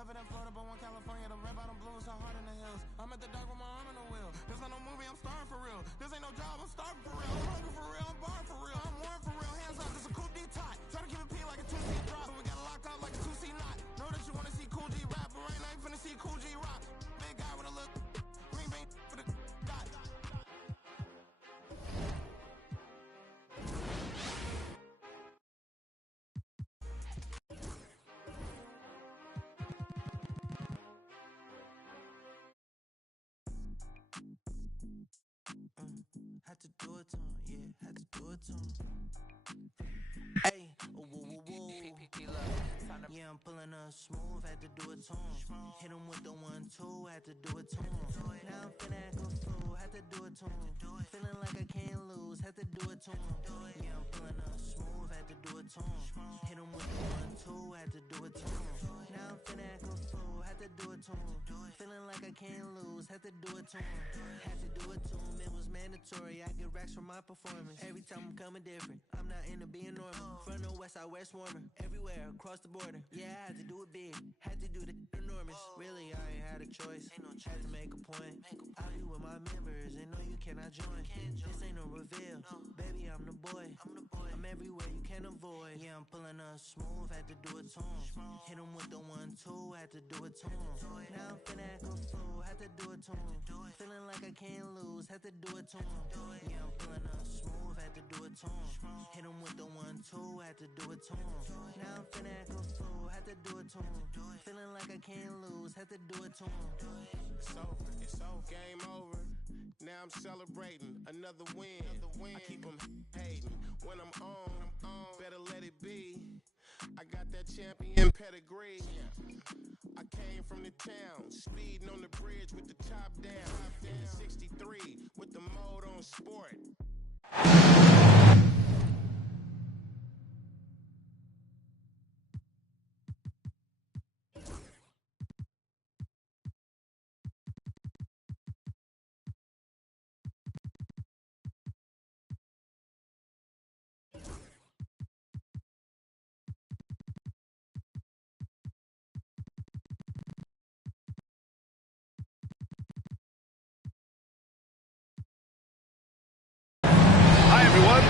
Love it in Florida, but when California, the red bottom blue is so hard in the hills. I'm at the dock with my arm in the wheel. This ain't no movie, I'm starving for real. This ain't no job, I'm starving for real. I'm hungry for real, I'm barring for real. I'm warm for real, hands up, this a coupe D-tot. Try to keep it P like a 2C drop, but we got it locked up like a 2C knot. Know that you wanna see Cool G rap, but right now you finna see Cool G rock. Big guy with a look, green bean for the dot. Had to do it to him, yeah, had to do it to him. Hey, woo woo woo. Yeah, I'm pulling up smooth, had to do it to him. Hit him with the 1-2, had to do it to him. Now I'm finna act a fool, had to do it to him. Feeling like I can't lose, had to do it to him. Yeah, I'm pulling up smooth, had to do it to him. Hit him with the 1-2, had to do it to him. Now I'm finna act a fool, had to do it to him. Feeling like I can't lose, had to do it to him. Had to do it to him, it was mandatory. I get racks from my performance. Every time I'm coming different, I'm not into being normal. From the west side, west warmer, everywhere across the border. Yeah, I had to do it big, had to do the enormous. Really, I ain't had a choice, had to make a point. I'll be with my members, and no, you cannot join. This ain't no reveal, baby, I'm the boy. I'm everywhere you can avoid. Yeah, I'm pulling up smooth, had to do it to him. Hit him with the 1-2, had to do it to him. Now I'm finna act a fool, had to do it to him. Feeling like I can't lose, had to do it to him. Yeah, I'm pulling up smooth, had to do it to him. Hit him with the 1-2, had to do it to him. Now I'm finna act a fool, had to do it to him. Feeling like I can't lose, had to do it to him. It's over, game over. Now I'm celebrating another win. I keep them hating. When I'm on, better let it be. I got that champion pedigree. I came from the town, speeding on the bridge with the top down. In the 63 with the mode on sport. Hi, everyone.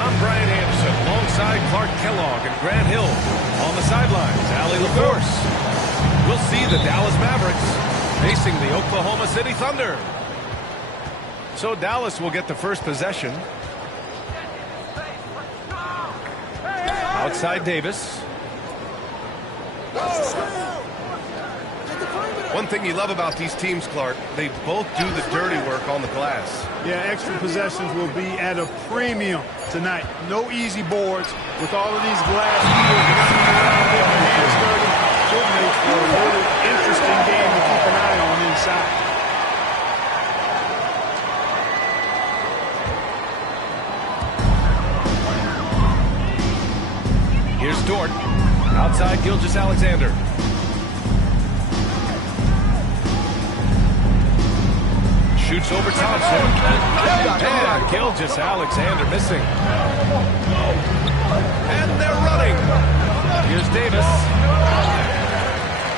I'm Brian Anderson, alongside Clark Kellogg and Grant Hill. On the sidelines, Allie LaForce. We'll see the Dallas Mavericks facing the Oklahoma City Thunder. So Dallas will get the first possession. Outside Davis. One thing you love about these teams, Clark, they both do the dirty work on the glass. Yeah, extra possessions will be at a premium tonight. No easy boards with all of these glass heaters running around, getting their hands dirty. Should make for a really interesting game to keep an eye on inside. Here's Dort. Outside Gilgeous-Alexander. Shoots over Thompson. And Gilgeous-Alexander missing. And they're running. Here's Davis.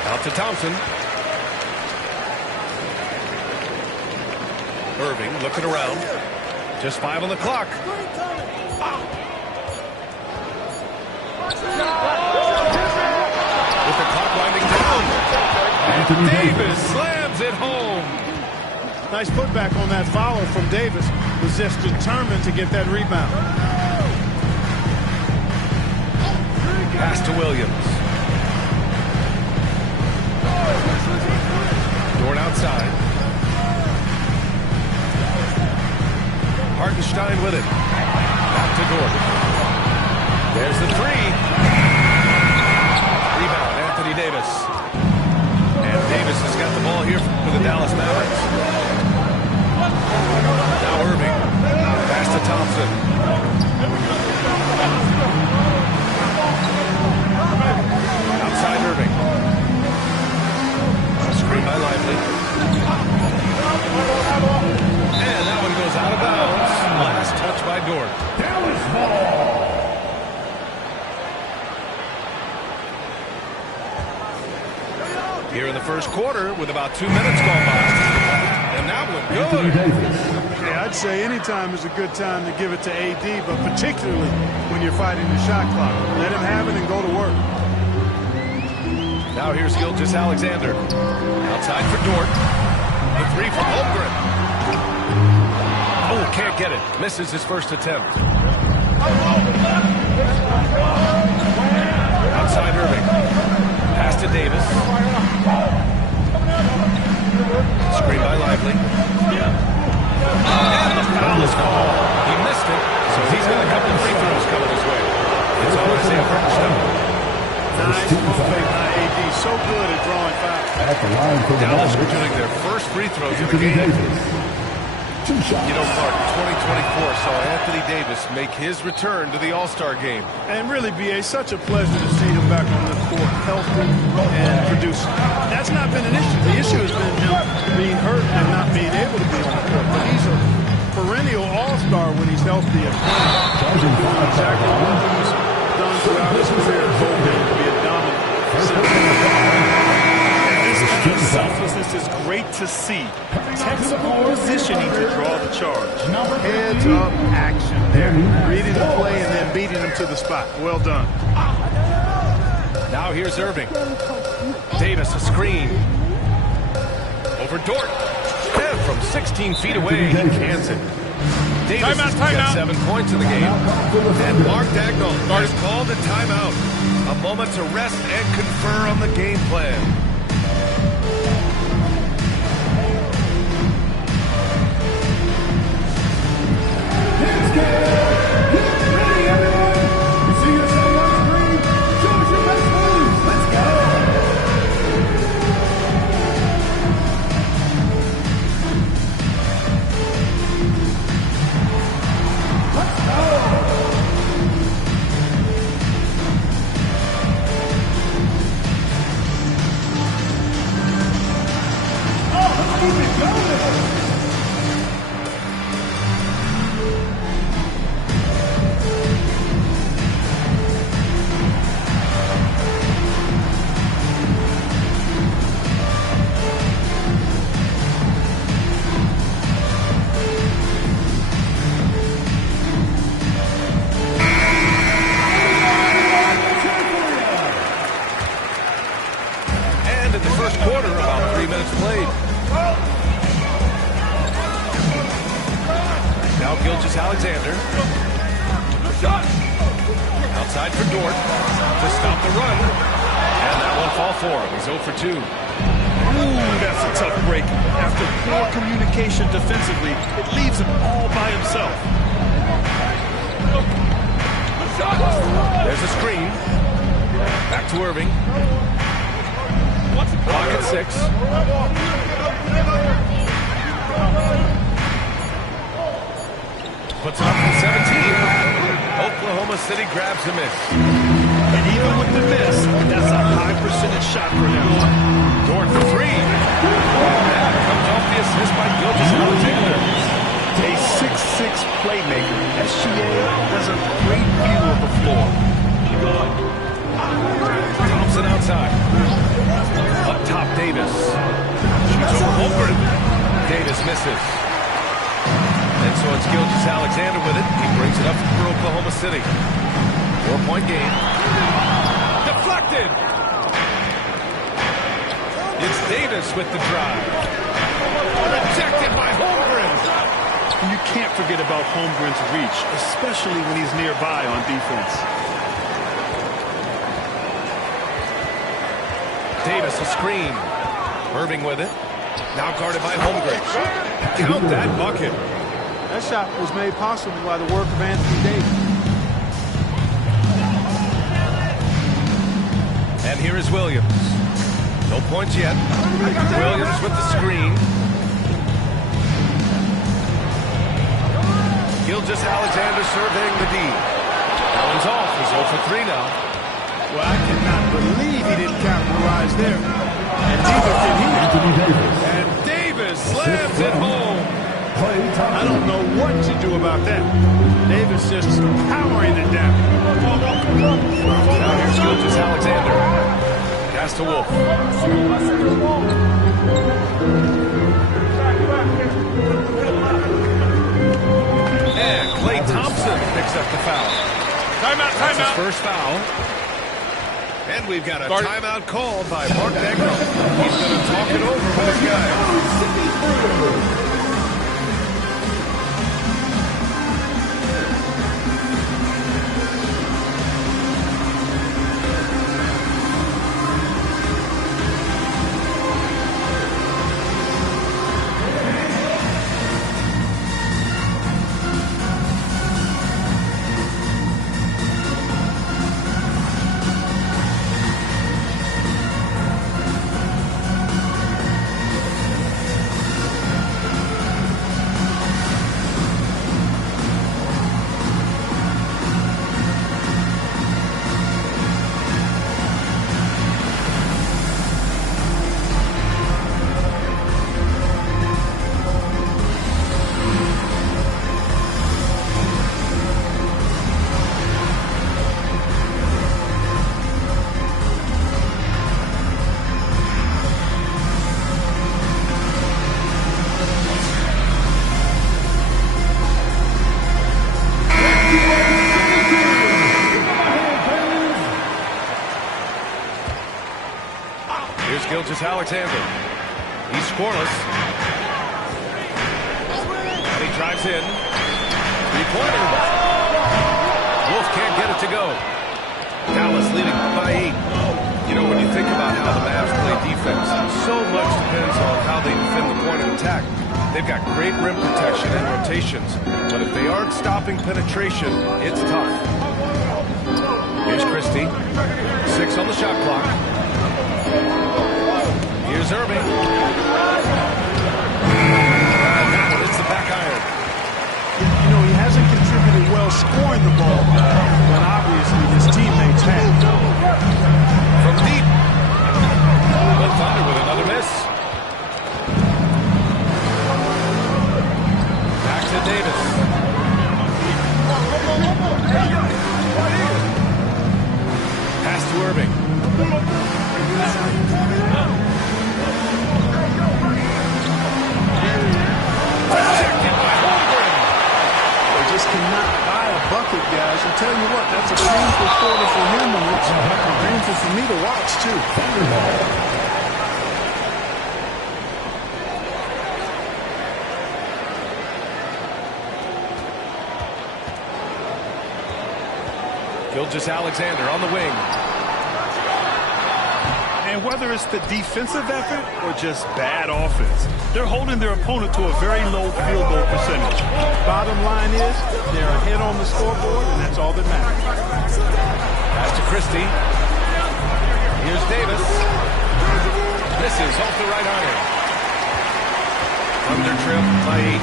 Out to Thompson. Irving looking around. Just 5 on the clock. With the clock winding down. And Davis slams it home. Nice putback on that follow from Davis. Was just determined to get that rebound. Pass to Williams. Dort outside. Hartenstein with it. Back to Dort. There's the three. Rebound, Anthony Davis. And Davis has got the ball here for the Dallas Mavericks. Now Irving. Pass to Thompson. Outside Irving. Screen by Lively. by Dort. Here in the first quarter with about 2 minutes gone by. And that one good. Yeah, I'd say any time is a good time to give it to AD, but particularly when you're fighting the shot clock. Let him have it and go to work. Now here's Gilgeous Alexander. Outside for Dort. The three from Holmgren. Oh, can't get it. Misses his first attempt. Outside Irving. Pass to Davis. Screen by Lively. And the foul is called. He missed it, so he's got a couple of free throws coming his way. It's all Isaiah Hartenstein. Nice movement by AD. So good at drawing fouls. Dallas are doing their first free throws of the game. You know, Clark, 2024 saw Anthony Davis make his return to the All-Star game. And really, B.A., such a pleasure to see him back on the court, healthy and producing. That's not been an issue. The issue has been him being hurt and not being able to be on the court. But he's a perennial All-Star when he's healthy and playing. Exactly what he's done throughout his career, hoping to be a dominant center. This kind of selflessness is great to see. Textbook positioning to draw the charge. Heads-up action there. Reading the play and then beating him to the spot. Well done. Now here's Irving. Davis, a screen. Over Dort. And from 16 feet away, he cans it. Davis has got 7 points in the game. And Mark Dagnall has called a timeout. A moment to rest and confer on the game plan. Ready, everyone? You see yourself on the screen? Show us your best moves. Let's go. Let's go. Oh, let's keep it going. Gilgeous Alexander. Outside for Dort to stop the run. And that one fall for him. He's 0 for 2. Ooh, that's a tough break. After poor communication defensively, it leaves him all by himself. There's a screen. Back to Irving. Clock at 6. Puts up from 17. Oklahoma City grabs a miss. And even with the miss, that's a high percentage shot for him. Dort for 3. And comes off the assist by Gilgeous Alexander. A 6'6" playmaker. SGA has a great view of the floor. Thompson outside. Up top, Davis. Shoots over Holmgren. Davis misses. And so it's Gilgeous Alexander with it. He brings it up for Oklahoma City. 4-point game. Deflected! It's Davis with the drive. Rejected by Holmgren. And you can't forget about Holmgren's reach, especially when he's nearby on defense. Davis a screen. Irving with it. Now guarded by Holmgren. Count that bucket. That shot was made possible by the work of Anthony Davis. And here is Williams. No points yet. Williams with the screen. Gilgeous Alexander surveying the D. That one's off. He's 0 for 3 now. Well, I cannot believe he didn't capitalize there. And neither can he. And Davis slams it home. I don't know what to do about that. Davis just powering it down. Now here's Gilgeous Alexander. Pass to Wolf. And Klay Thompson picks up the foul. Timeout, That's his timeout. first foul. And we've got a timeout called by Mark Negro. He's going to talk it over with his guys. Gilgeous Alexander. He's scoreless. And he drives in. Three-pointer. Wolf can't get it to go. Dallas leading by 8. You know, when you think about how the Mavs play defense, so much depends on how they defend the point of attack. They've got great rim protection and rotations, but if they aren't stopping penetration, it's tough. Here's Christie. 6 on the shot clock. Here's Irving. That one hits the back iron. You know, he hasn't contributed well scoring the ball, but obviously his teammates have. From deep. The Thunder with another miss. Back to Davis. Pass to Irving. Cannot buy a bucket, guys. I'll tell you what, that's a painful quarter for him, and it's painful for me to watch, too. Gilgeous Alexander on the wing. And whether it's the defensive effort or just bad offense, they're holding their opponent to a very low field goal percentage. Bottom line is, they're ahead on the scoreboard, and that's all that matters. Pass to Christie. Here's Davis. Misses off the right iron. Thunder trip by 8.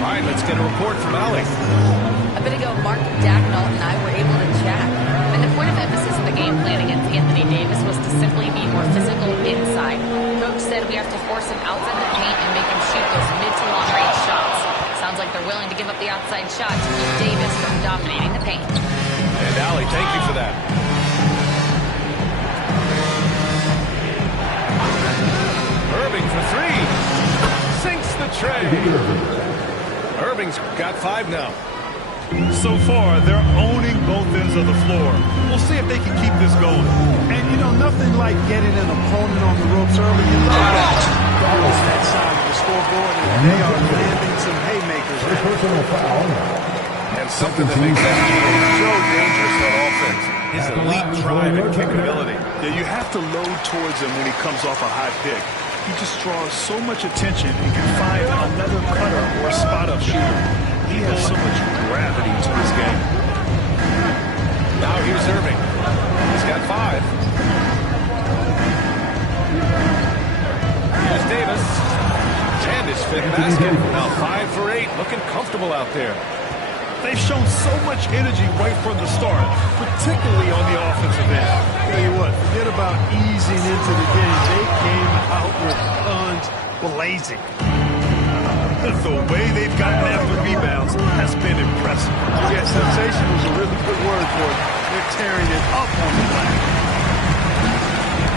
All right, let's get a report from Allie. A bit ago, Mark Dagnall and I were able to chat. And the point of emphasis in the game plan against Anthony Davis was to simply be more physical inside. Coach said we have to force him outside the paint and make him shoot those mid to long range shots. Sounds like they're willing to give up the outside shot to keep Davis from dominating the paint. And Allie, thank you for that. Irving for 3. Sinks the tray. Irving's got 5 now. So far, they're owning both ends of the floor. We'll see if they can keep this going. And, you know, nothing like getting an opponent on the ropes early. You love that. Always that side of the scoreboard, and they are landing some haymakers. Personal foul. And something that makes that so dangerous on offense is elite drive and kickability. Yeah, you have to load towards him when he comes off a high pick. He just draws so much attention and can find another cutter or spot-up shooter. He has so much gravity to his game. Now here's Irving. He's got 5. Here's Davis. And his 5th basket. Now 5 for 8. Looking comfortable out there. They've shown so much energy right from the start, particularly on the offensive end. Tell you what, forget about easing into the game. They came out with guns blazing. The way they've gotten after rebounds has been impressive. Yeah, sensational is a really good word for it. They're tearing it up on the glass.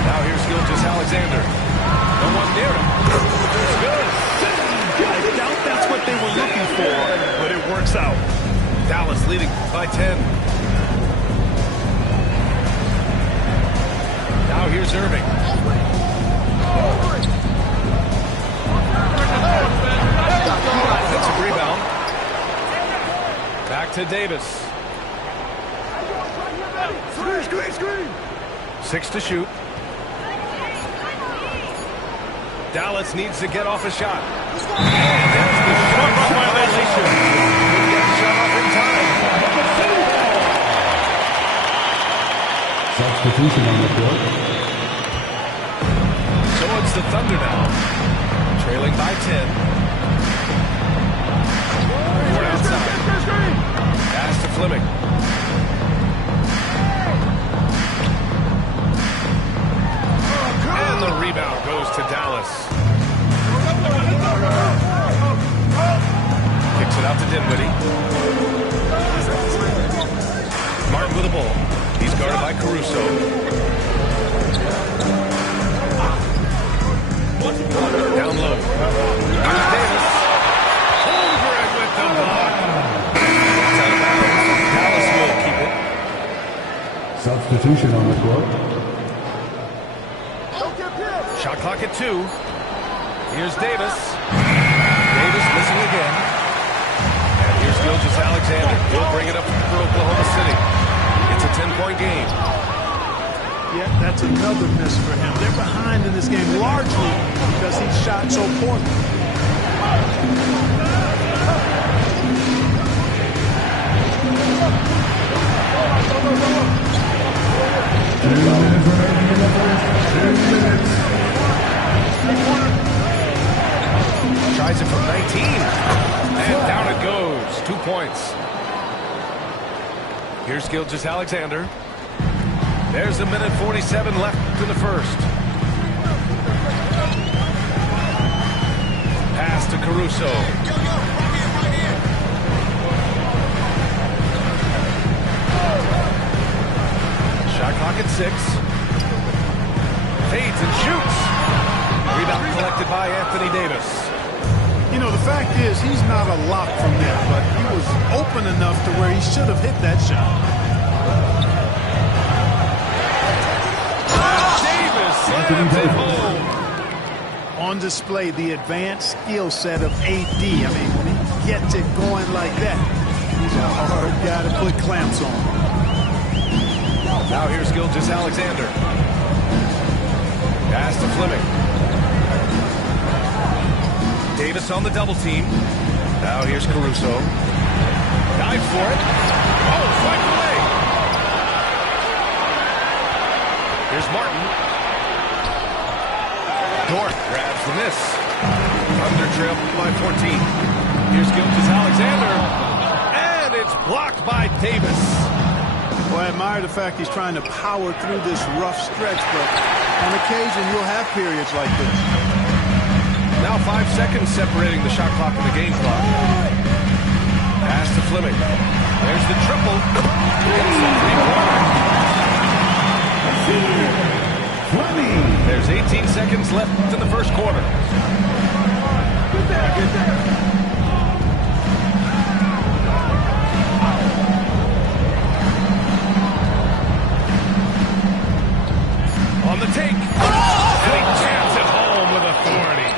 Now here's Gilgeous-Alexander. No one near him. It's good. I doubt that's what they were looking for, but it works out. Dallas leading by 10. Now here's Irving. Offensive rebound. Back to Davis. Screen. 6 to shoot. Dallas needs to get off a shot. And there's the shot violation. Couldn't get the shot off in time. Substitution on the court. So it's the Thunder now, trailing by 10. We're outside. Pass to Fleming. And the rebound goes to Dallas. Kicks it out to Dinwiddie. Martin with the ball. He's guarded by Caruso. Down low. Here's Davis. Over it with the block. It's out of bounds. Dallas will keep it. Substitution on the court. Shot clock at 2. Here's Davis. Davis missing again. And here's Gilgeous-Alexander. He'll bring it up for Oklahoma City. It's a 10-point game. Yeah, that's another miss for him. They're behind in this game largely because he shot so poorly. Tries it from 19. And down it goes. 2 points. Here's Gilgeous-Alexander. There's a minute 47 left in the first. Pass to Caruso. Shot clock at 6. Fades and shoots. Rebound collected by Anthony Davis. You know, the fact is he's not a lock from there, but he was open enough to where he should have hit that shot. Slams it home. On display, the advanced skill set of AD. I mean, when he gets it going like that, he's a hard guy to put clamps on. Now here's Gilgeous-Alexander. Pass to Fleming. Davis on the double team. Now here's Caruso. Dive for it. Oh, swipe away. Here's Martin. Dort grabs the miss. Thunder trail by 14. Here's Gilgeous-Alexander. And it's blocked by Davis. Well, I admire the fact he's trying to power through this rough stretch, but on occasion you'll have periods like this. Now 5 seconds separating the shot clock and the game clock. Pass to Fleming. There's the triple. Gets the three-pointer. There's 18 seconds left in the first quarter. Get there. On the take. And he jams it home with authority.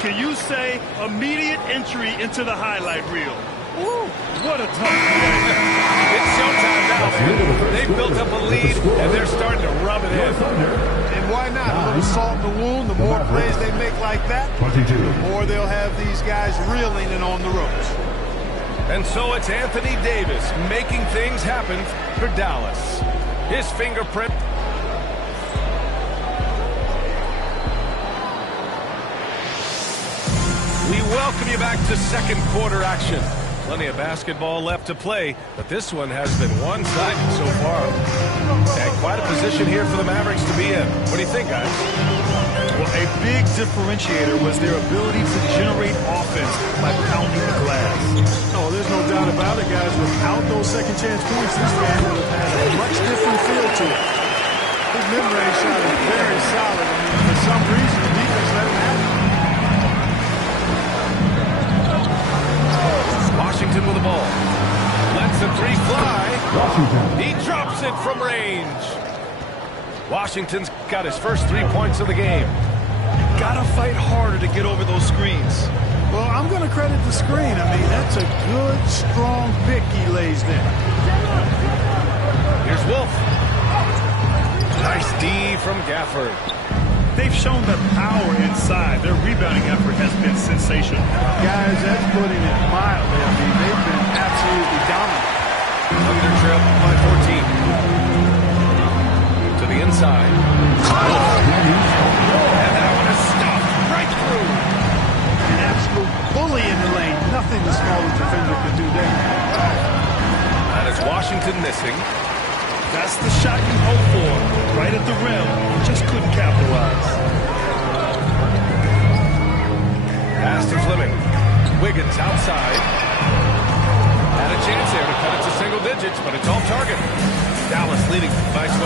Can you say immediate entry into the highlight reel? Woo, what a tough play. It's showtime now, man. They've built up a lead, and they're starting to rub it in. And why not? A little salt in the wound. The more plays they make like that, the more they'll have these guys reeling and on the ropes. And so it's Anthony Davis making things happen for Dallas. His fingerprint. We welcome you back to second quarter action. Plenty of basketball left to play, but this one has been one-sided so far. And quite a position here for the Mavericks to be in. What do you think, guys? Well, a big differentiator was their ability to generate offense by pounding the glass. Oh, there's no doubt about it, guys. Without those second chance points, this game would have had a much different feel to it. His mid-range shot is very solid. I mean, for some reason, the defense let him have it. Washington with the ball. Lets the three fly. He drops it from range. Washington's got his first 3 points of the game. Gotta fight harder to get over those screens. Well, I'm going to credit the screen. I mean, that's a good, strong pick he lays there. Here's Wolf. Nice D from Gafford. They've shown the power inside. Their rebounding effort has been sensational. Guys, that's putting it mildly. I mean, they've been absolutely dominant. Under trip by 14. To the inside. And that one is stopped right through. An absolute bully in the lane. Nothing the smallest defender could do there. That is Washington missing. That's the shot you hope for. Right at the rim. Just couldn't capitalize. Pass to Fleming. Wiggins outside. Had a chance there to cut it to single digits, but it's off target. Dallas leading by 12.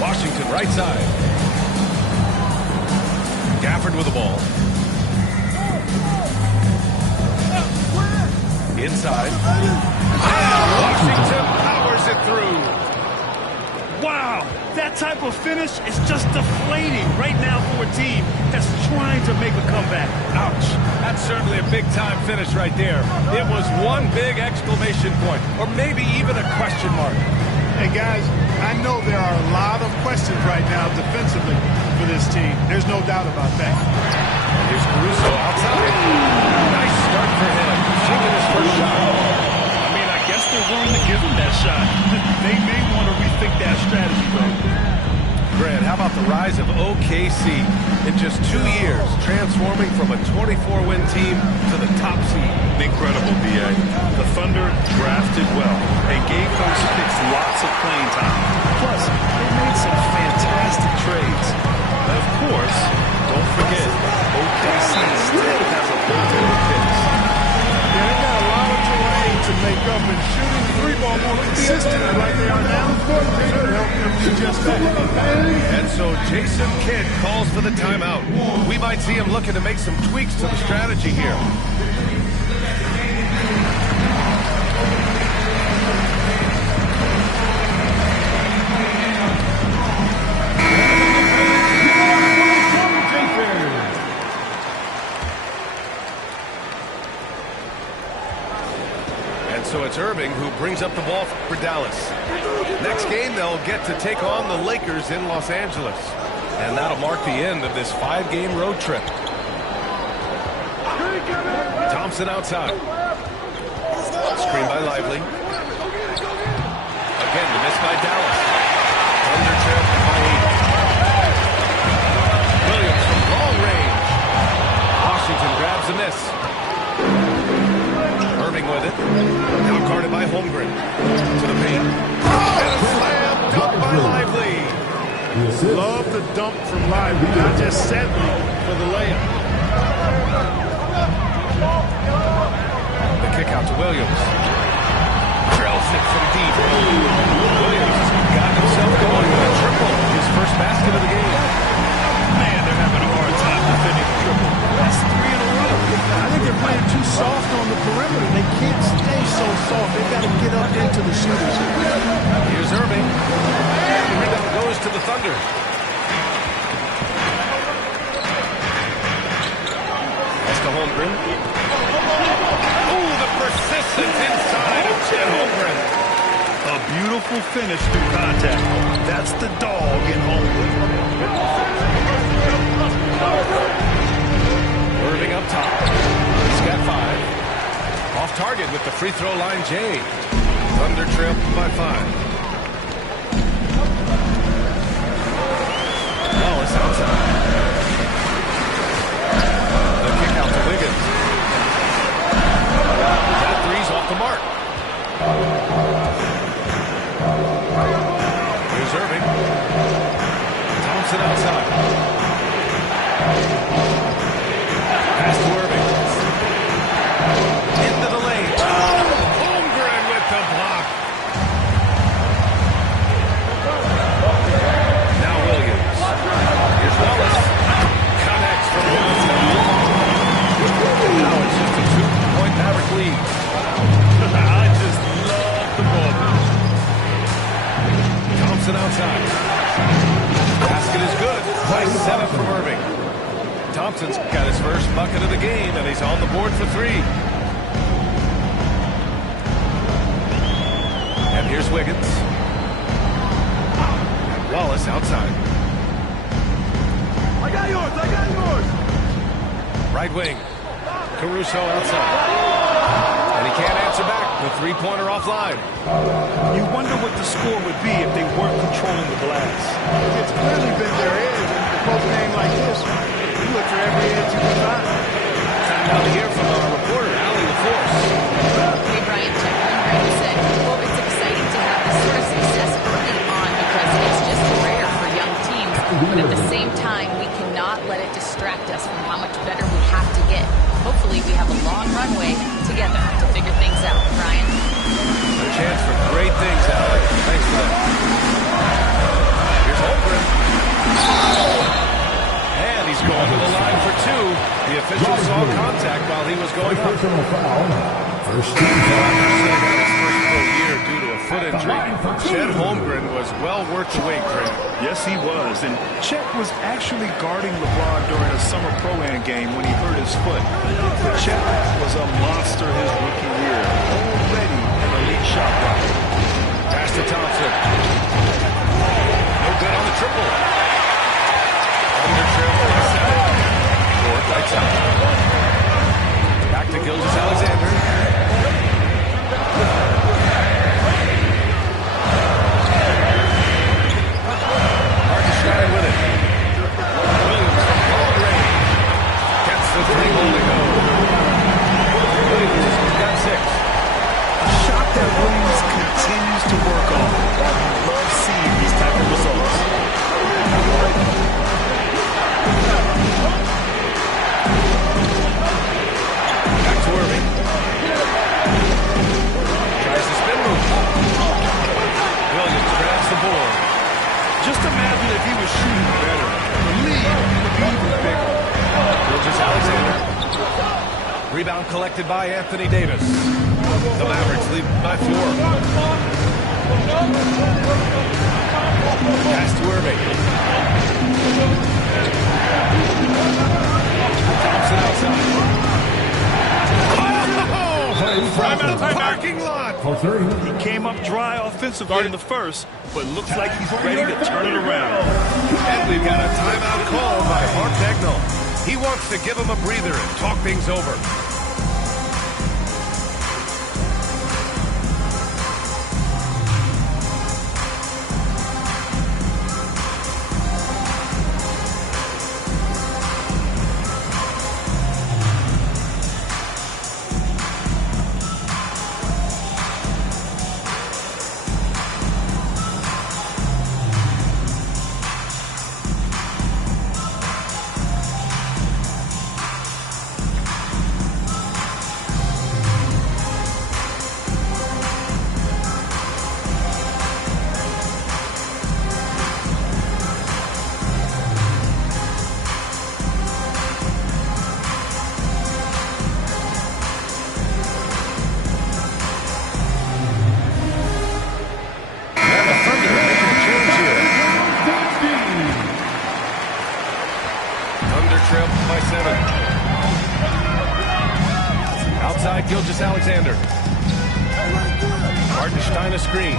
Washington right side. Gafford with the ball. Inside. And Washington powers it through. Wow, that type of finish is just deflating right now for a team that's trying to make a comeback. Ouch. That's certainly a big-time finish right there. It was one big exclamation point, or maybe even a question mark. Hey, guys, I know there are a lot of questions right now defensively for this team. There's no doubt about that. Here's Caruso outside. Nice start for him. Shooting his first shot. I mean, I guess they're willing to give him that shot. They may want to rethink that strategy, though. Grant, how about the rise of OKC? In just 2 years, transforming from a 24-win team to the top seed. Incredible, B.A. The Thunder drafted well and gave those picks lots of playing time. Plus, they made some fantastic trades. And of course, don't forget, OKC still has a bullpen of picks. Yeah, they got a lot of terrain to make up, and shooting the three ball more consistently like they are now should help them do just that. And so Jason Kidd calls for the timeout. We might see him looking to make some tweaks to the strategy here. So it's Irving who brings up the ball for Dallas. Next game, they'll get to take on the Lakers in Los Angeles. And that'll mark the end of this 5-game road trip. Thompson outside. Screen by Lively. Again, the miss by Dallas. Under trip by 8. Williams from long range. Washington grabs the miss. Irving with it. Now guarded by Holmgren. To the paint. And a slam dunk by Lively. Love the dunk from Lively, not just settling for the layup. The kick out to Williams. Trails it from deep. Williams got himself going with a triple. His first basket of the game. Man, they're having a hard time defending the triple. That's 3 in a row. I think they're playing too soft on the perimeter. They can't stay so soft. They've got to get up into the shooters. Here's Irving. The rebound goes to the Thunder. That's to Holmgren. Oh, the persistence inside of Chet Holmgren. A beautiful finish through contact. That's the dog in Holmgren. Irving up top. He's got 5. Off target with the free throw line, Jay. Thunder trail by 5. Wallace outside. The kick out to Wiggins. That three's off the mark. Here's Irving. Thompson outside. Pass to Irving. Into the lane. Holmgren with the block. Now Williams. Here's Wallace. Connects from Wilson. Now it's just a 2-point Maverick lead. I just love the ball. Thompson outside. Basket is good. Nice setup from Irving. Thompson's got his first bucket of the game, and he's on the board for 3. And here's Wiggins. And Wallace outside. I got yours. Right wing. Caruso outside. And he can't answer back. The three-pointer offline. You wonder what the score would be if they weren't controlling the glass. It's clearly been their edge. And to post a game like this, you look for every edge you can find. Time now to hear from our reporter, Allie LaForce. Hey, Brian, Chuck Holmgren said, well, it's exciting to have this sort of success early on because it's just rare for young teams. But at the same time, we cannot let it distract us from how much better we have to get. Hopefully, we have a long runway together to figure things out. Brian? A chance for great things, Allie. Thanks for that. Here's Holmgren. And he's going to the line for 2. The official saw contact while he was going up. Personal foul. First team His foul. first full year due to a foot injury. Chet Holmgren was well worth the wait, Grant. Yes, he was. And Chet was actually guarding LeBron during a summer pro-am game when he hurt his foot. But Chet was a monster his rookie year. Already an elite shot blocker. Pass to Thompson. No good on the triple. Under trail by 7. Ford lights out. Back to Gilgeous-Alexander. Hartenstein with it. Williams from long range. Gets the 3 ball to go. Williams has got 6. A shot that Williams continues to work on. Love seeing these type of results. Back to Irving. Tries to spin move. Williams grabs the board. Just imagine if he was shooting better. The lead would be even bigger. Gilgeous-Alexander. Rebound collected by Anthony Davis. The Mavericks lead by 4. Pass to Irving. Thompson outside. Oh! From the parking lot. For 3. He came up dry offensively in the first, but looks like he's ready to turn it around. And we've got a timeout call by Mark Dagnall. He wants to give him a breather and talk things over. Outside, Gilgeous-Alexander. Hartenstein a screen.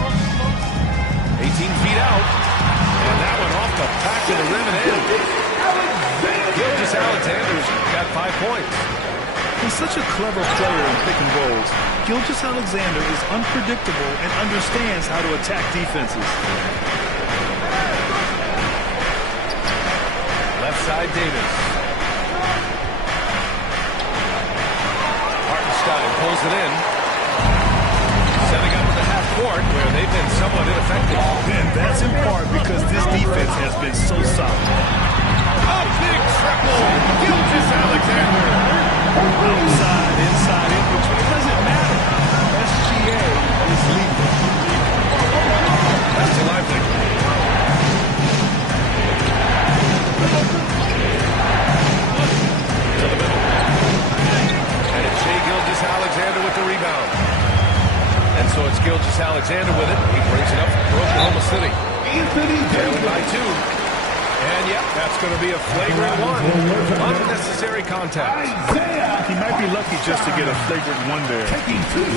18 feet out. And that one off the back of the rim and in. Gilgeous-Alexander's got 5 points. He's such a clever player in pick and rolls. Gilgeous-Alexander is unpredictable and understands how to attack defenses. Left side, Davis. Hartenstein pulls it in. Setting up the the half court where they've been somewhat ineffective. And that's in part because this defense has been so solid. A big triple. Gilgis Alexander. Outside, inside, in between. It doesn't matter. SGA is leading. That's too lively. To the middle. And it's Shai Gilgeous-Alexander with the rebound. And so it's Gilgeous-Alexander with it. He brings it up for Oklahoma City. Trailing by 2. And, yep, that's going to be a flagrant one. Unnecessary contact. He might be lucky just to get a flagrant one there.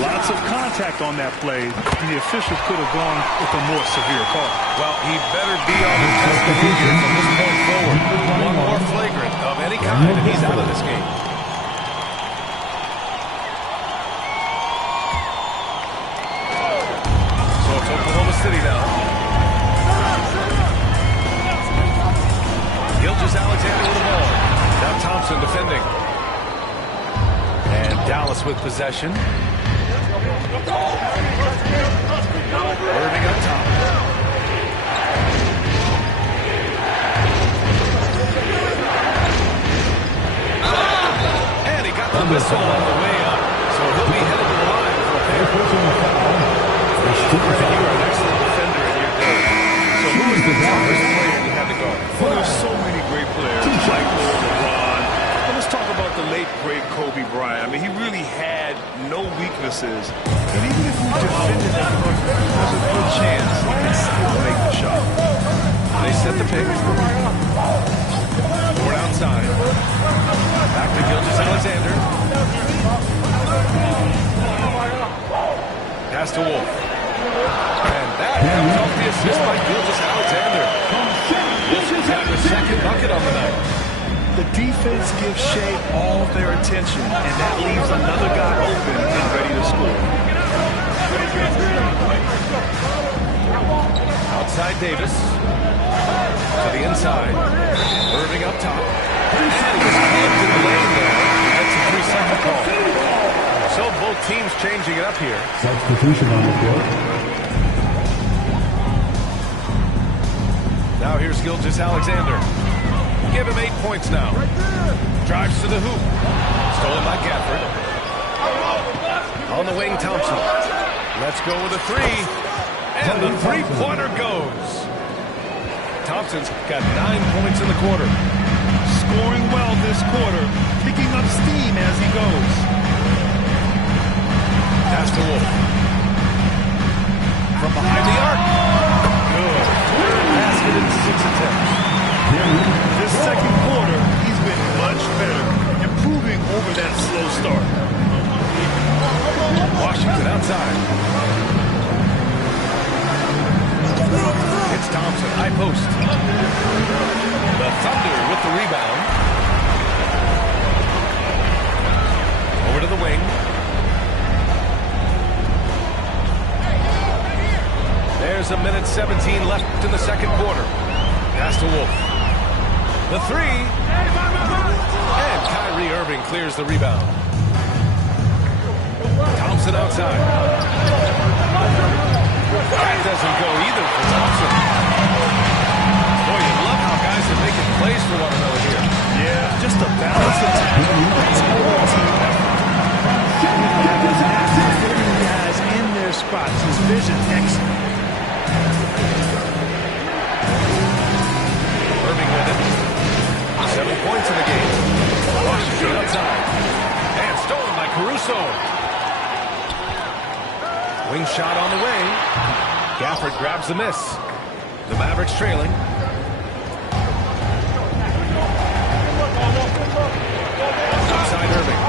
Lots of contact on that play. The official could have gone with a more severe call. Well, he better be on his best behavior from this point forward. One more flagrant of any kind, and he's out of this game. So it's Oklahoma City now. Gilgeous-Alexander with the ball. Now Thompson defending. And Dallas with possession. Irving up top. And he got the whistle on the way up. So he'll be headed to the line for a pair. You're an excellent defender in your day. So who was the toughest player you had to guard? Well, there's so many great players. Michael, LeBron. But let's talk about the late, great Kobe Bryant. I mean, he really had no weaknesses. And even if we defended that much, there's a good chance he can still make the shot. They set the pick. Ford outside. Back to Gilgeous-Alexander. Pass to Wolf. And that comes off the assist by Gilgeous-Alexander. Wolf got the second bucket on the night. The defense gives Shai all their attention, and that leaves another guy open and ready to score. Outside Davis. To the inside. Irving up top. And he was clipped in the lane there. That's a 3-second call. So both teams changing it up here. Substitution on the court. Now here's Gilgeous-Alexander. Give him 8 points now. Drives to the hoop. Stolen by Gafford. On the wing, Thompson. Let's go with a 3. And the three-pointer goes. Thompson's got 9 points in the quarter. Scoring well this quarter. Picking up steam as he goes. Pass to Wolf. From behind the arc. Good. Third basket in 6 attempts. This second quarter, he's been much better, improving over that slow start. Washington outside. It's Thompson, high post. The Thunder with the rebound. Over to the wing. There's a minute 17 left in the second quarter. Pass to Wolf. The 3. And Kyrie Irving clears the rebound. Thompson outside. That doesn't go either for Thompson. Boy, you love how guys are making plays for one another here. Yeah, just a balanced attack. It's a whole team effort. Getting guys in their spots. His vision excellent. Irving with it. 7 points in the game. Washington outside. And stolen by Caruso. Wing shot on the way. Gafford grabs the miss. The Mavericks trailing. Outside Irving.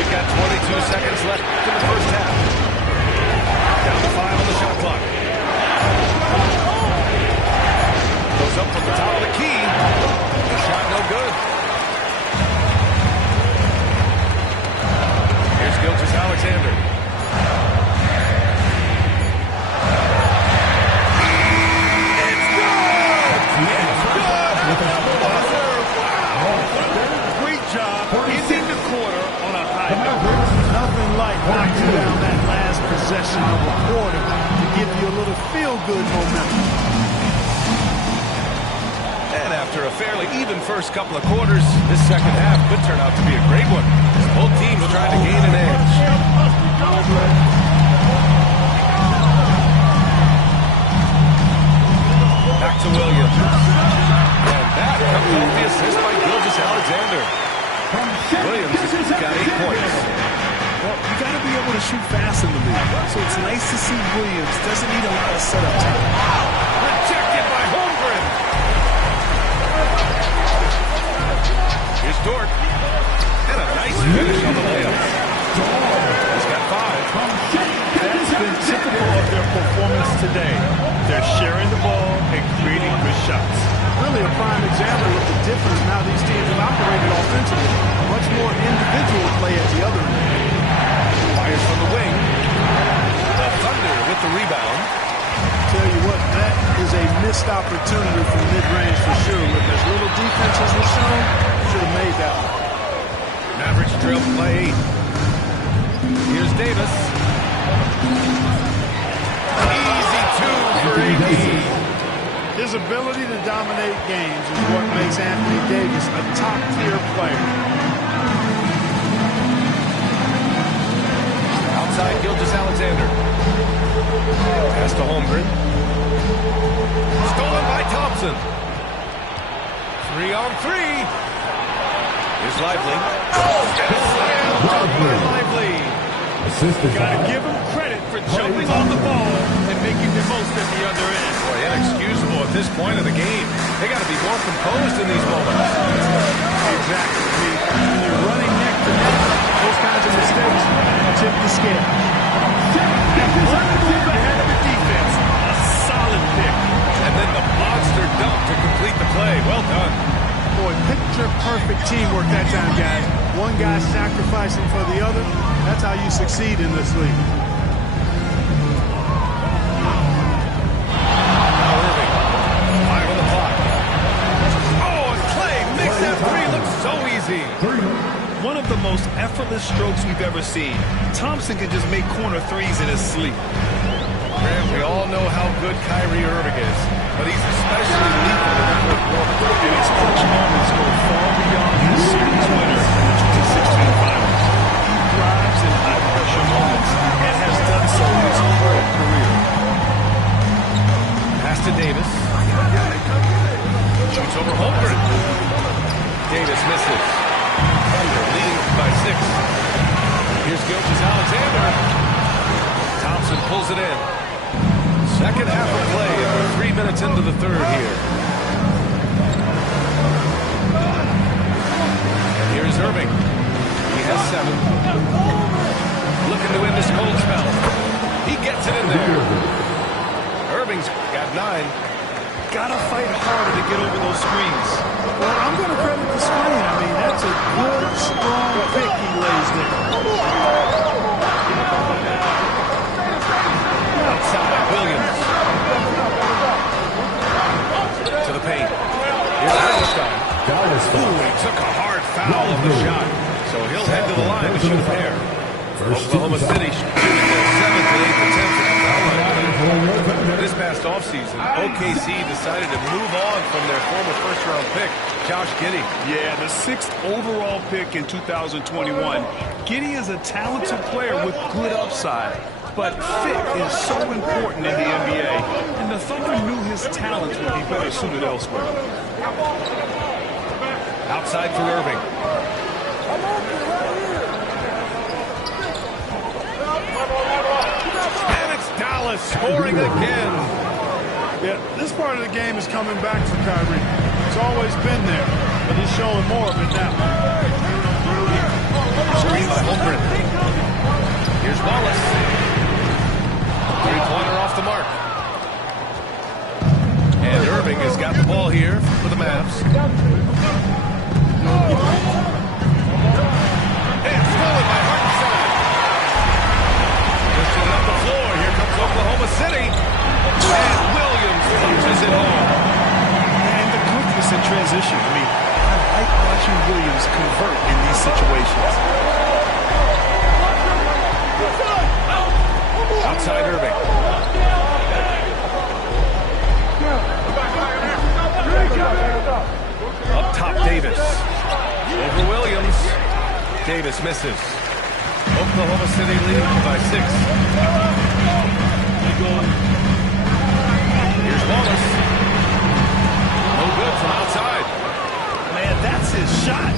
We've got 22 seconds left in the first half. Down to 5 on the shot clock. Goes up from the top of the key. The shot no good. Here's Gilgeous-Alexander. It's good! It's good! possession of a quarter to give you a little feel-good momentum. And after a fairly even first couple of quarters, this second half could turn out to be a great one. Both teams trying to gain an edge. Back to Williams. And that comes off the assist by Gilgeous-Alexander. Williams has got 8 points. Well, you got to be able to shoot fast in the league. So it's nice to see Williams doesn't need a lot of setup time. Rejected by Holmgren. Here's Dort. And a nice finish on the layup. He's got 5. That's been typical of their performance today. They're sharing the ball and creating good shots. Really a prime example of the difference in how these teams have operated offensively. Much more individual play at the other end. Fires from the wing. The Thunder with the rebound. Tell you what, that is a missed opportunity from mid-range for sure. With as little defense as was shown, should have made that one. Mavericks trailed by 8. Here's Davis. Easy 2 for AD. His ability to dominate games is what makes Anthony Davis a top-tier player. Outside Gilgeous-Alexander. Pass to Holmgren. Stolen by Thompson. 3-on-3. Here's Lively. Lively. Got to give him credit for jumping on the ball and making the most at the other end. Boy, inexcusable at this point of the game. They got to be more composed in these moments. Exactly. When you're running neck to neck, those kinds of mistakes tip the scale. One move ahead of the defense. A solid pick. And then the monster dunk to complete the play. Well done. Boy, picture-perfect teamwork that time, guys. One guy sacrificing for the other. That's how you succeed in this league. Now Irving. 5 on the clock. Oh, and Clay makes that 3 look so easy. One of the most effortless strokes we've ever seen. Thompson can just make corner 3s in his sleep. Graham, we all know how good Kyrie Irving is, but he's especially lethal in the fourth quarter. And his clutch moments go far beyond his series winner in the 2016 finals. He thrives in high-pressure moments and has done so his whole career. Pass to Davis. Shoots over Holmgren. Davis misses. Thunder leading by 6. Here's Gilgeous-Alexander. Thompson pulls it in. Second half of play, and we're 3 minutes into the third here. And here's Irving. He has 7. Looking to end this cold spell. He gets it in there. Irving's got 9. Gotta fight harder to get over those screens. Well, I'm going to credit the screen. I mean, that's a good, strong pick he lays there. Outside, Williams. To the paint. Here's Einstein. Ooh, he took a hard foul on the shot. So he'll head to the line to shoot a pair. Oklahoma City shooting their 7th and 8th attempts at the foul line. This past offseason, OKC decided to move on from their former first-round pick, Josh Giddey. Yeah, the 6th overall pick in 2021. Giddey is a talented player with good upside. But fit is so important in the NBA, and the Thunder knew his talents would be better suited elsewhere. Outside for Irving. And it's Dallas scoring again. Yeah, this part of the game is coming back for Kyrie. It's always been there, but he's showing more of it now. Screen by Holmgren. Here's Wallace. Three-pointer off the mark. And Irving has got the ball here for the Mavs. And stolen by Hartenstein. Just up the floor. Here comes Oklahoma City. And Williams punches it home. And the quickness in transition. I mean, I like watching Williams convert in these situations. Outside Irving. Up top, Davis. Over Williams. Davis misses. Oklahoma City leading by 6. Here's Wallace. No good from outside. Man, that's his shot.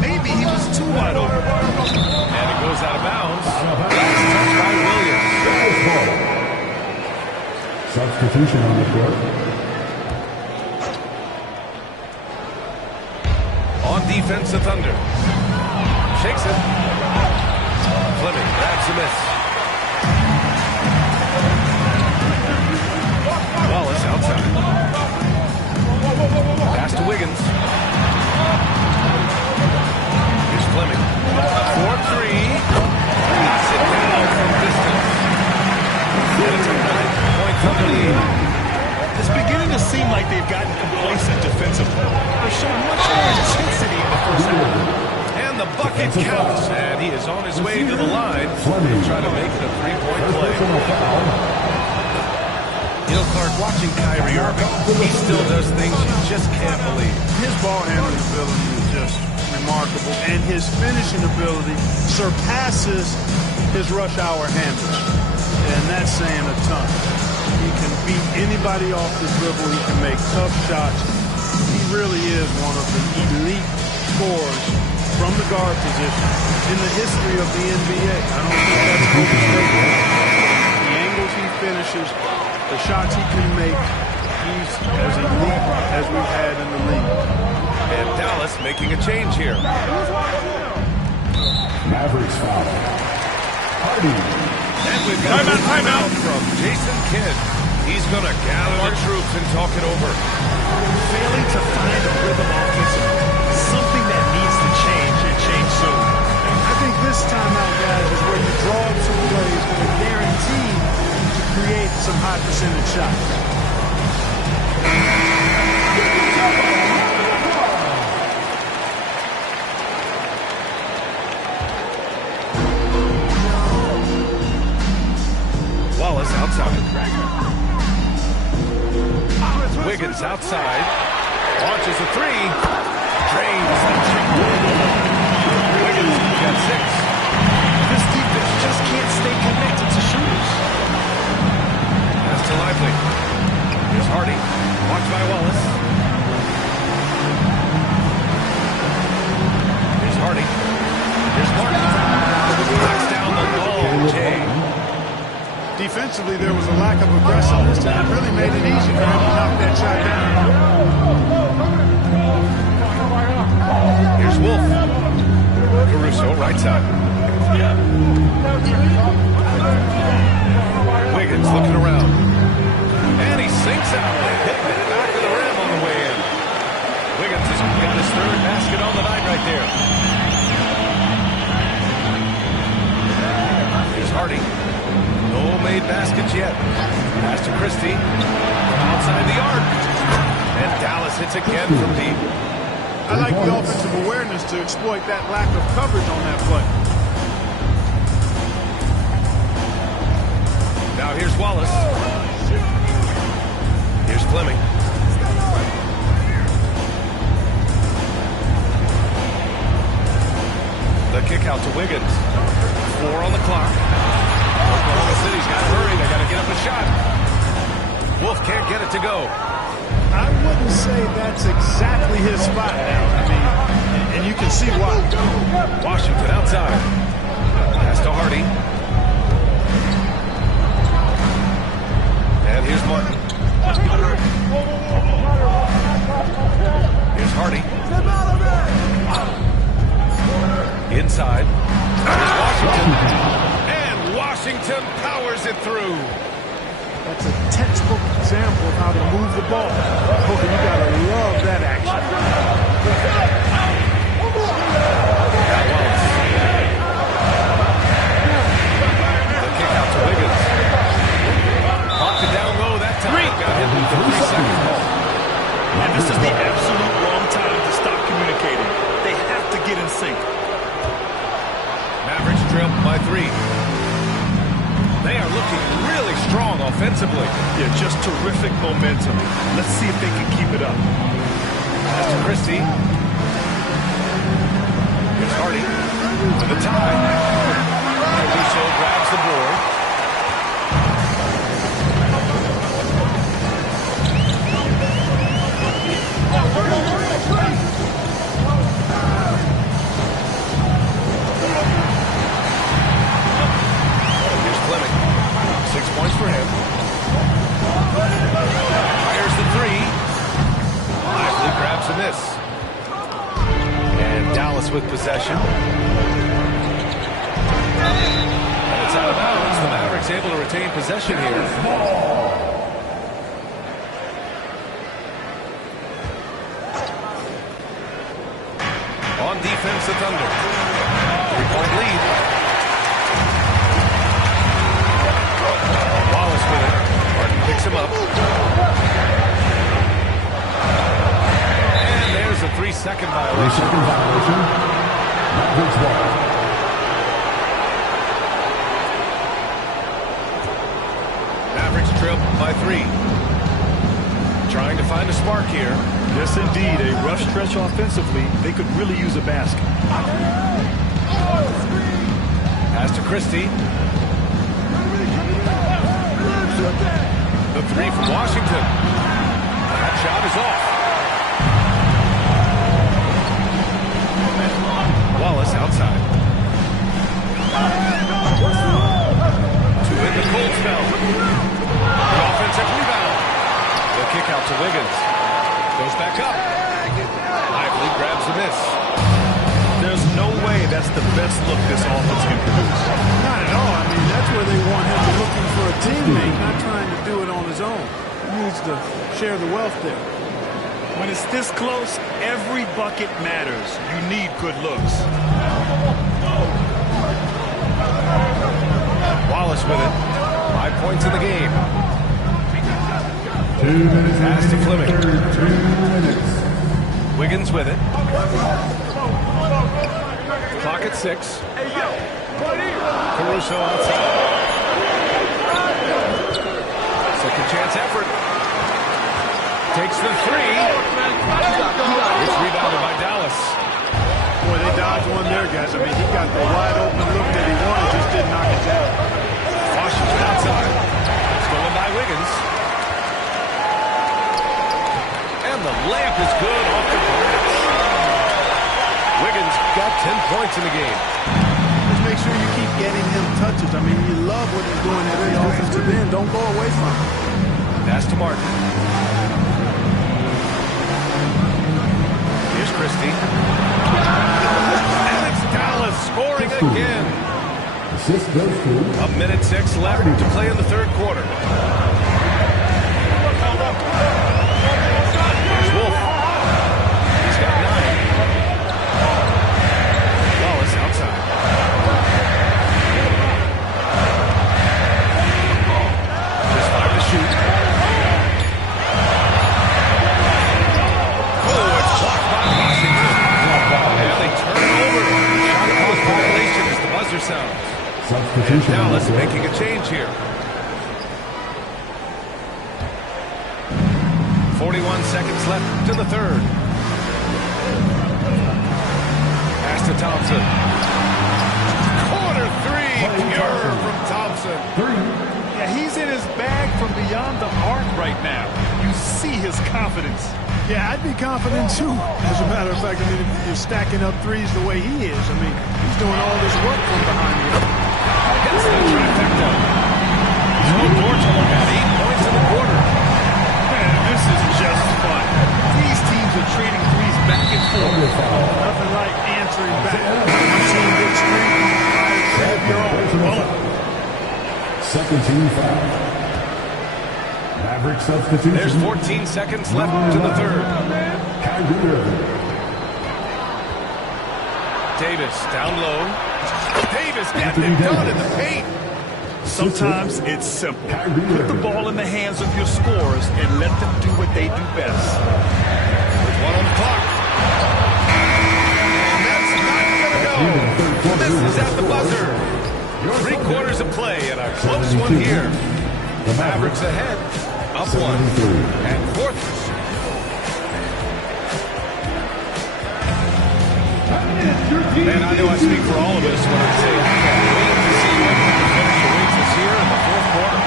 Maybe he was too wide open. And it goes out of bounds. Last touch by Williams. Substitution on the court. On defense, the Thunder. Shakes it. Fleming grabs the miss. Wallace outside. Pass to Wiggins. Here's Fleming. 4-3. Knocks it down from distance. And it's a 9-point Thunder lead. It's beginning to seem like they've gotten complacent defensively. They're showing much more intensity in the first half. And the bucket counts. And he is on his way to the line to try to make it a 3-point play. You know, Clark, watching Kyrie Irving, he still does things you just can't believe. His ball handling ability is just remarkable, and his finishing ability surpasses his rush hour handling. And that's saying a ton. He can beat anybody off the dribble. He can make tough shots. He really is one of the elite scorers from the guard position in the history of the NBA. I don't think that's overstated. The angles he finishes, the shots he can make, he's as elite as we've had in the league. And Dallas making a change here. Mavericks foul. Hardy. And we've got a timeout from Jason Kidd. He's going to gather the troops and talk it over. Failing to find a rhythm offensively is something that needs to change and change soon. I think this timeout, guys, is where you draw up some plays that are guaranteed to create some high percentage shots. Wallace outside. Wiggins outside. Launches a 3. Drains the triple. Wiggins got 6. This defense just can't stay connected to shooters. Pass to Lively. Here's Hardy. Watched by Wallace. Here's Hardy. Here's Martin. Knocks down the long J. Defensively, there was a lack of aggressiveness that really made it easy for him to knock that shot down. Here's Wolf. Caruso, right side. Wiggins looking around. And he sinks out of it. Hitting it back to the rim on the way in. Wiggins has got his third basket on the night right there. Here's Hardy. No made baskets yet. Pass to Christie. From outside the arc. And Dallas hits again from deep. I like the offensive awareness to exploit that lack of coverage on that play. Now here's Wallace. Here's Fleming. The kick out to Wiggins. 4 on the clock. Oklahoma City's got to hurry. They got to get up a shot. Wolf can't get it to go. I wouldn't say that's exactly his spot now. I mean, and you can see why. Washington outside. Pass to Hardy. And here's Martin. Here's Hardy. Inside. Here's Washington. And Washington powers it through. That's a textbook example of how to move the ball. Oh, you gotta love that action. The kick out to Wiggins. Locked it down low that time. Got hit with 3 seconds. And this is the absolute wrong time to stop communicating. They have to get in sync. Mavericks trail by 3. They are looking really strong offensively. Yeah, just terrific momentum. Let's see if they can keep it up. Pass to Christie. Here's Hardy for the tie. Caruso grabs the board. Here's Fleming. 6 points for him. Fires the three. Lively grabs a miss. And Dallas with possession. And it's out of bounds. The Mavericks able to retain possession here. On defense, the Thunder. 3-point lead. Wallace with it. Martin picks him up. And there's a 3-second violation. 3-second violation. Mavericks ball. Mavericks trail by 3. Trying to find a spark here. Yes, indeed. A rough stretch offensively. They could really use a basket. Pass to Christie. The three from Washington. That shot is off. Wallace outside. To win the cold spell. The offensive rebound. The kick out to Wiggins. Goes back up. Lively grabs the miss. There's no way that's the best look this offense can produce. Not at all. I mean, that's where they want him looking for a teammate, not trying to do it on his own. He needs to share the wealth there. When it's this close, every bucket matters. You need good looks. Wallace with it. 5 points in the game. 2 minutes. Pass to Fleming. 2 minutes. Wiggins with it. Clock at 6. Caruso outside. Second chance effort. Takes the three. It's rebounded by Dallas. Boy, they dodged one there, guys. I mean, he got the wide open look that he wanted, just didn't knock it down. Washington outside. Stolen by Wiggins. And the layup is good off the glass. Wiggins got 10 points in the game. Just make sure you keep getting him touches. I mean, you love what he's doing at the offensive end. Don't go away from him. Pass to Martin. Here's Christie. And it's Dallas scoring again. Assist goes to 1:06 left to play in the third quarter. Here's Wolf. He's got 9. Wallace outside. Just 5 to shoot. Oh, it's blocked by Washington. And they turn it over. Shot clock violation as the buzzer sounds. And substitution. Dallas making a change here. 41 seconds left in the third. Pass to Thompson. Corner three, pure from Thompson. Yeah, he's in his bag from beyond the arc right now. You see his confidence. Yeah, I'd be confident too. As a matter of fact, I mean, if you're stacking up threes the way he is, I mean, he's doing all this work from behind the arc. Gets the trifecta. No board to look at. 8 points in the quarter. Man, this is just fun. These teams are trading threes back and forth. Nothing like answering back. You see a big screen, grab your own. Second team foul. Maverick substitution. There's 14 seconds left in the third. Davis down low. Davis getting it done in the paint. Sometimes it's simple. Put the ball in the hands of your scorers and let them do what they do best. With 1 on the clock. And that's not going to go. This is at the buzzer. Three-quarters of play and a close one here. The Mavericks ahead, up one, and fourth. Man, I know I speak for all of us when I say I can't wait to see what kind of finish awaits us here in the fourth quarter.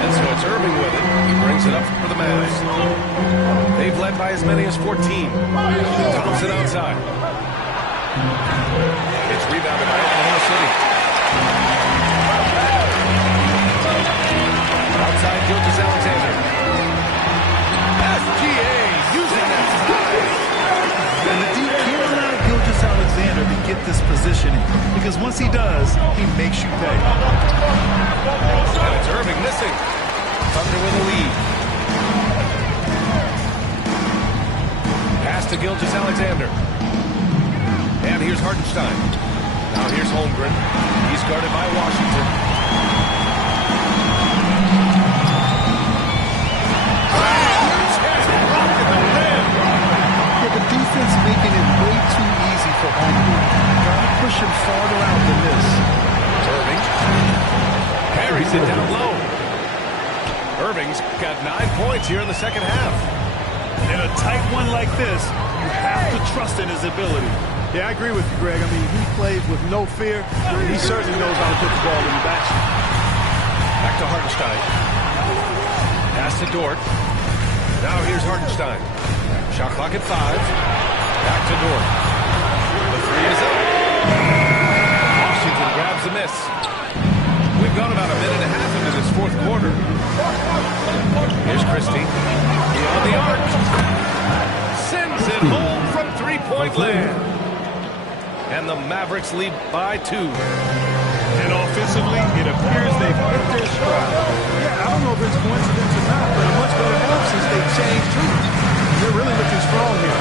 And so it's Irving with it. He brings it up for the Mavs. They've led by as many as 14. Thompson outside. It's rebounded by Oklahoma City. Outside, Gilgeous-Alexander. SGA using that size. And the D can't allow Gilgeous-Alexander to get this positioning, because once he does, he makes you pay. And it's Irving missing. Thunder with a lead. Pass to Gilgeous-Alexander. And here's Hartenstein. Now here's Holmgren. He's guarded by Washington. Yeah, the defense making it way too easy for Holmgren. Gotta push him farther out than this. Irving carries it down low. Irving's got 9 points here in the second half. In a tight one like this, you have to trust in his ability. Yeah, I agree with you, Greg. I mean, he plays with no fear. He certainly knows how to put the ball in the basket. Back to Hartenstein. Pass to Dort. Now here's Hartenstein. Shot clock at 5. Back to Dort. The three is up. Washington grabs the miss. We've gone about a minute and a half into this fourth quarter. Here's Christie. Beyond the arc. Sends it home from three-point land. And the Mavericks lead by 2. And offensively, it appears they've hit their stride. Yeah, I don't know if it's coincidence or not, but a much better help since they changed too. They're really looking strong here.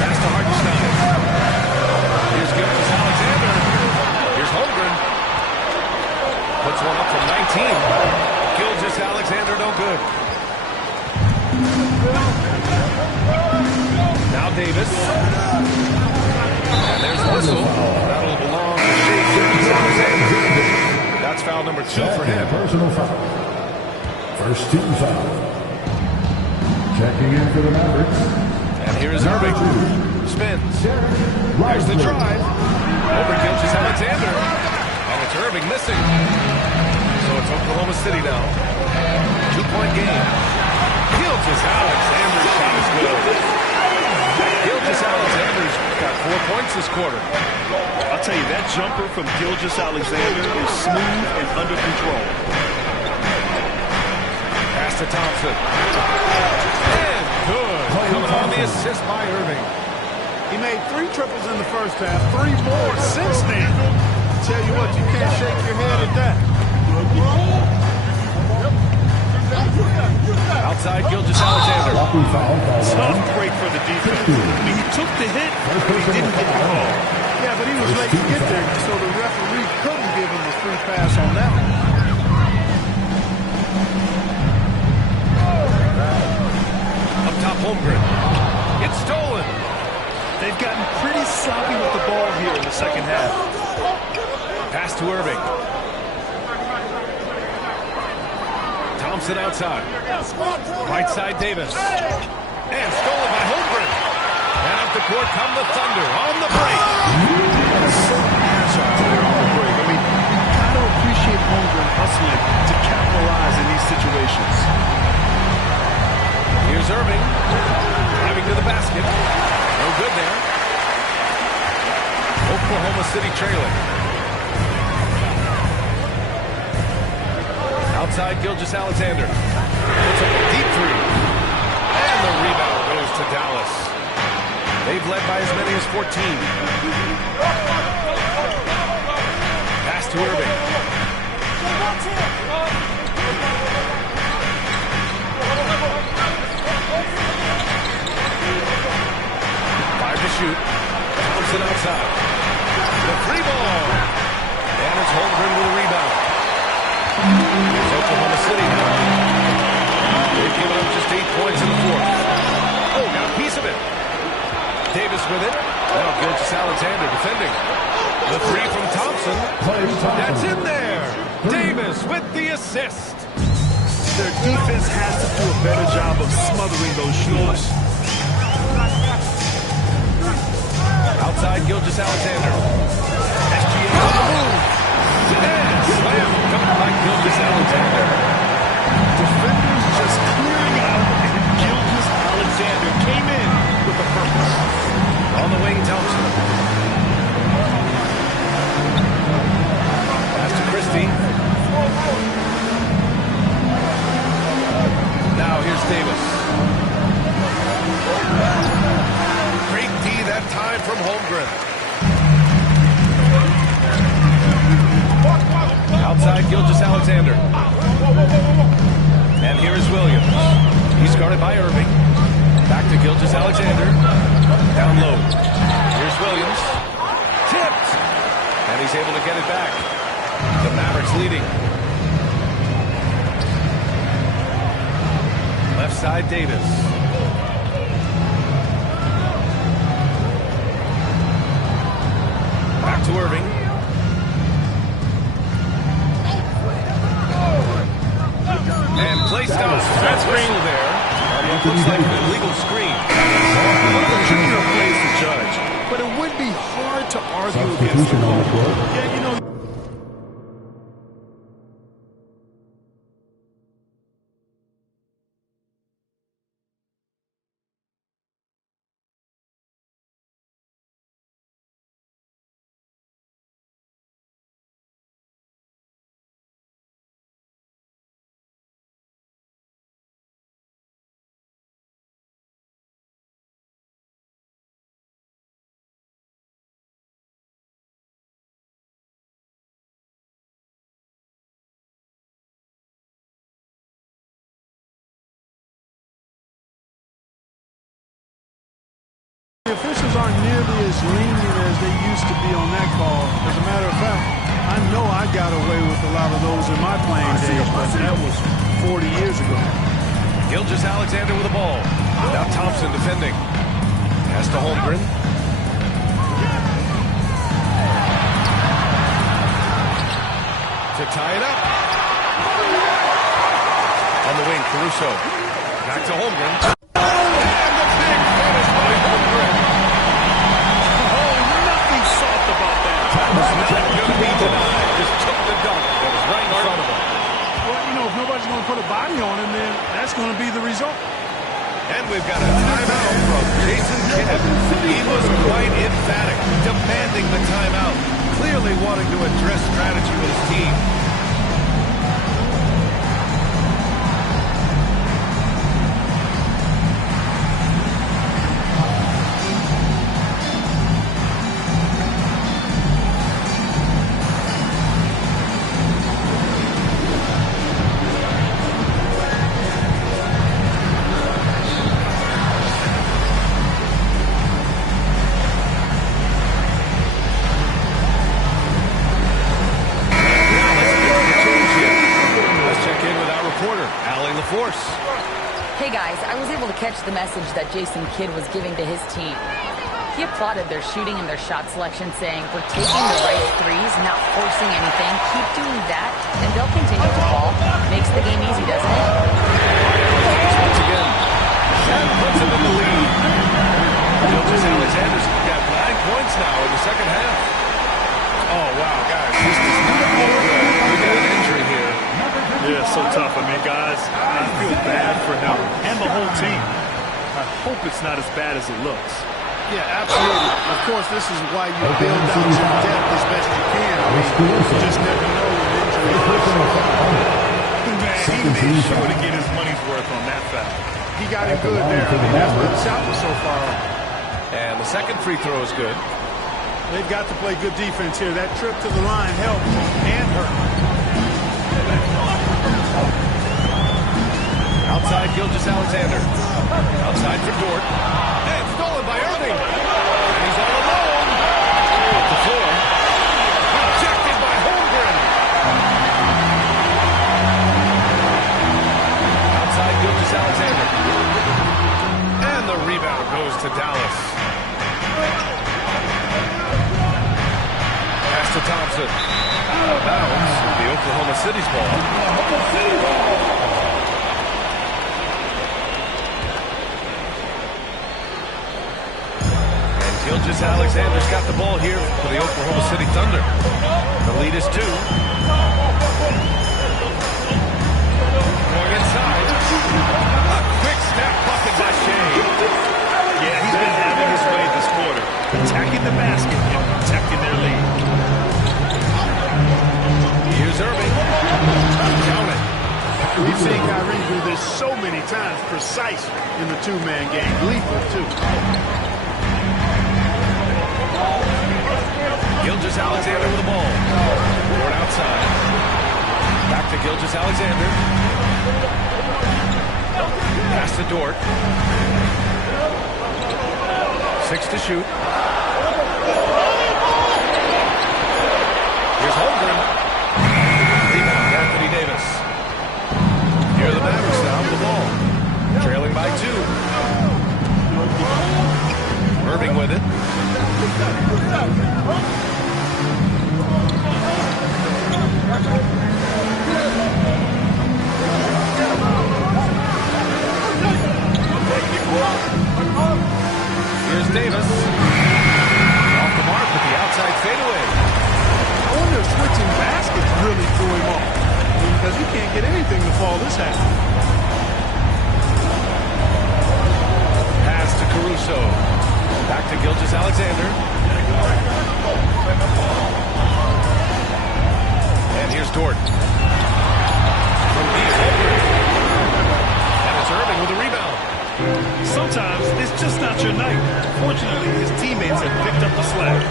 Pass to Hartenstein. Here's Gilgeous-Alexander. Here's Holmgren. Puts one up from 19. Gilgeous-Alexander no good. Now Davis. And there's the whistle. That'll belong to Shea Gilgeous-Alexander. That's foul number 2 for him. Personal foul. First team foul. Checking in for the Mavericks. And here's Irving. Spins. There's the drive. Over Gilgeous-Alexander. And it's Irving missing. So it's Oklahoma City now. 2-point game. Gilgeous-Alexander's shot is good. Gilgeous-Alexander's got 4 points this quarter. I'll tell you, that jumper from Gilgeous-Alexander is smooth and under control. Pass to Thompson. And good. Coming on the assist by Irving. He made 3 triples in the first half, 3 more since then. Tell you what, you can't shake your head at that. Outside Gilgeous-Alexander. Tough break for the defense. I mean, he took the hit, but he didn't get the call. Yeah, but he was late to get there, so the referee couldn't give him a free pass on that one. Up top, Holmgren. It's stolen. They've gotten pretty sloppy with the ball here in the second half. Pass to Irving. Thompson outside. Right side, Davis. And stolen by Holmgren. And up the court come the Thunder on the break. So agile there on the break. I mean, you got to appreciate Holmgren hustling to capitalize in these situations. Here's Irving. Driving to the basket. No good there. Oklahoma City trailing. Outside Gilgeous-Alexander. Puts up a deep 3. And the rebound goes to Dallas. They've led by as many as 14. Pass to Irving. 5 to shoot. Thompson outside. The free ball. And it's Holmgren with a rebound. Here's Oklahoma City now. They've given up just 8 points in the fourth. Oh, got a piece of it. Davis with it. Now Gilgeous-Alexander defending. The three from Thompson. That's in there. Davis with the assist. Their defense has to do a better job of smothering those shooters. Outside Gilgeous-Alexander. SGA on the move. And slam dunked by Gilgeous-Alexander. Defenders just clearing out, and Gilgeous-Alexander came in with a purpose. On the wing, Thompson. Pass to Christie. Now here's Davis. Great D that time from Holmgren. Outside Gilgeous-Alexander. And here is Williams. He's guarded by Irving. Back to Gilgeous-Alexander. Down low. Here's Williams. Tipped. And he's able to get it back. The Mavericks leading. Left side, Davis. Back to Irving. And placed out. That's screen there. It looks like an illegal screen. The trickier plays to judge, but it would be hard to argue against the call. Yeah, you know. The officials aren't nearly as lenient as they used to be on that call. As a matter of fact, I know I got away with a lot of those in my playing days, but that was 40 years ago. Gilgeous-Alexander with the ball. Now Thompson defending. Pass to Holmgren. To tie it up. On the wing, Caruso. Back to Holmgren. And the big finish by Holmgren. Oh, nothing soft about that. That was not going to be denied. Just took the dunk that was right in front of him. Well, you know, if nobody's going to put a body on him, then that's going to be the result. And we've got a timeout from Jason Kidd. He was quite emphatic, demanding the timeout, clearly wanting to address strategy with his team. Hey guys, I was able to catch the message that Jason Kidd was giving to his team. He applauded their shooting and their shot selection, saying, "We're taking the right threes, not forcing anything. Keep doing that, and they'll continue to fall." Makes the game easy, doesn't it? Once again, that puts him in the lead. Gilgeous-Alexander's got 9 points now in the second half. Oh, wow, guys, this does not look good. We got an injury here. Yeah, so tough. I mean, guys, I feel bad for him and the whole team. I hope it's not as bad as it looks. Yeah, absolutely. Of course, this is why you build out some depth as best you can. I mean, you just never know when injury Man, he made sure to get his money's worth on that foul. He got it good there. I mean, that's why the shot was so far off. And the second free throw is good. They've got to play good defense here. That trip to the line helped and hurt. Outside Gilgeous-Alexander. Outside for Dort. And stolen by Irving. And he's all alone. Off the floor. Rejected by Holmgren. Outside Gilgeous-Alexander. And the rebound goes to Dallas. Pass to Thompson. Out of bounds. The Oklahoma City's ball. And Gilgeous-Alexander's got the ball here for the Oklahoma City Thunder. The lead is 2. Going inside. A quick step bucket by Shea. Yeah, he's been having his way this quarter. Attacking the basket and protecting their lead. Here's Irving. Count it. We've seen Kyrie do this so many times, precise in the two-man game. Lethal, too. Gilgeous-Alexander with the ball. Ford outside. Back to Gilgeous-Alexander. Pass to Dort. 6 to shoot. Here's Holmgren. Rebound, Anthony Davis. Here are the Mavericks now with the ball. Trailing by 2. Irving with it. Here's Davis. Off the mark with the outside fadeaway. I wonder if switching baskets really threw him off. Because he can't get anything to fall this half. Pass to Caruso. Back to Gilgeous-Alexander. And here's Dort. From deep. And it's Irving with the rebound. Sometimes it's just not your night. Fortunately, his teammates have picked up the slack.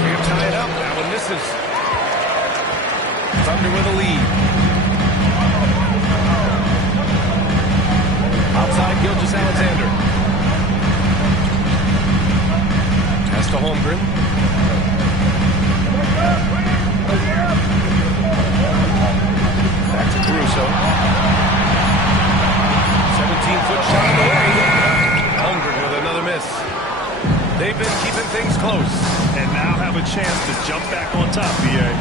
Can't tie it up. Allen misses. Thunder with a lead. Outside Gilgeous-Alexander. Pass to Holmgren. Back to Caruso. 17-foot shot on the way. Holmgren with another miss. They've been keeping things close. And now have a chance to jump back on top, B.A.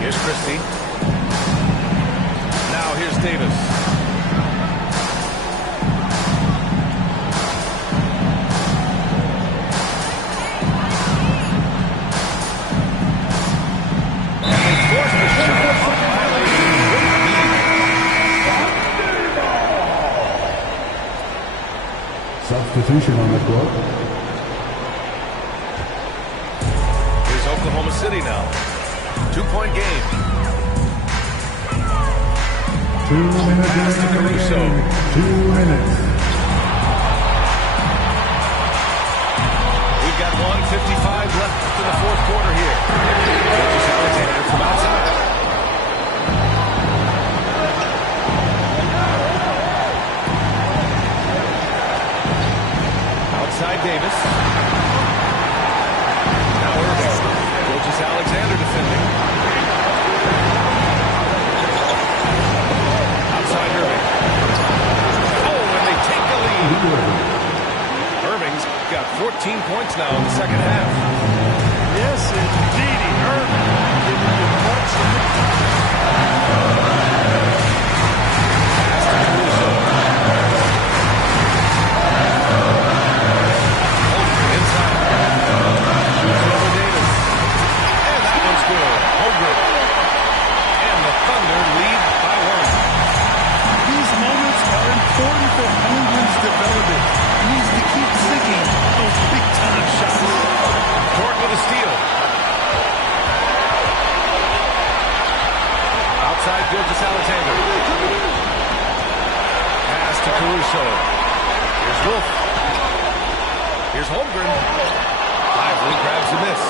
Here's Christie. Now here's Davis. And they force the shot up violation. Substitution on the court. Here's Oklahoma City now. 2-point game. 2 minutes. Pass to Caruso. 2 minutes. We've got 1:55 left in the fourth quarter here. Gilgeous-Alexander from outside. Outside Davis. Now Irving. Gilgeous-Alexander defending. Outside Irving. Oh, and they take the lead. Irving's got 14 points now in the second half. Yes, indeed. Irving giving you points in the Pass to Caruso. Holmgren inside. Shoots over Davis. And that one's good. Holmgren. And the Thunder lead by 1. These moments are important for Holmgren's development. He needs to keep sinking those big-time shots. Dort with a steal. Outside Gilgeous-Alexander. Pass to Caruso. Here's Wolf. Here's Holmgren. Lively grabs the miss.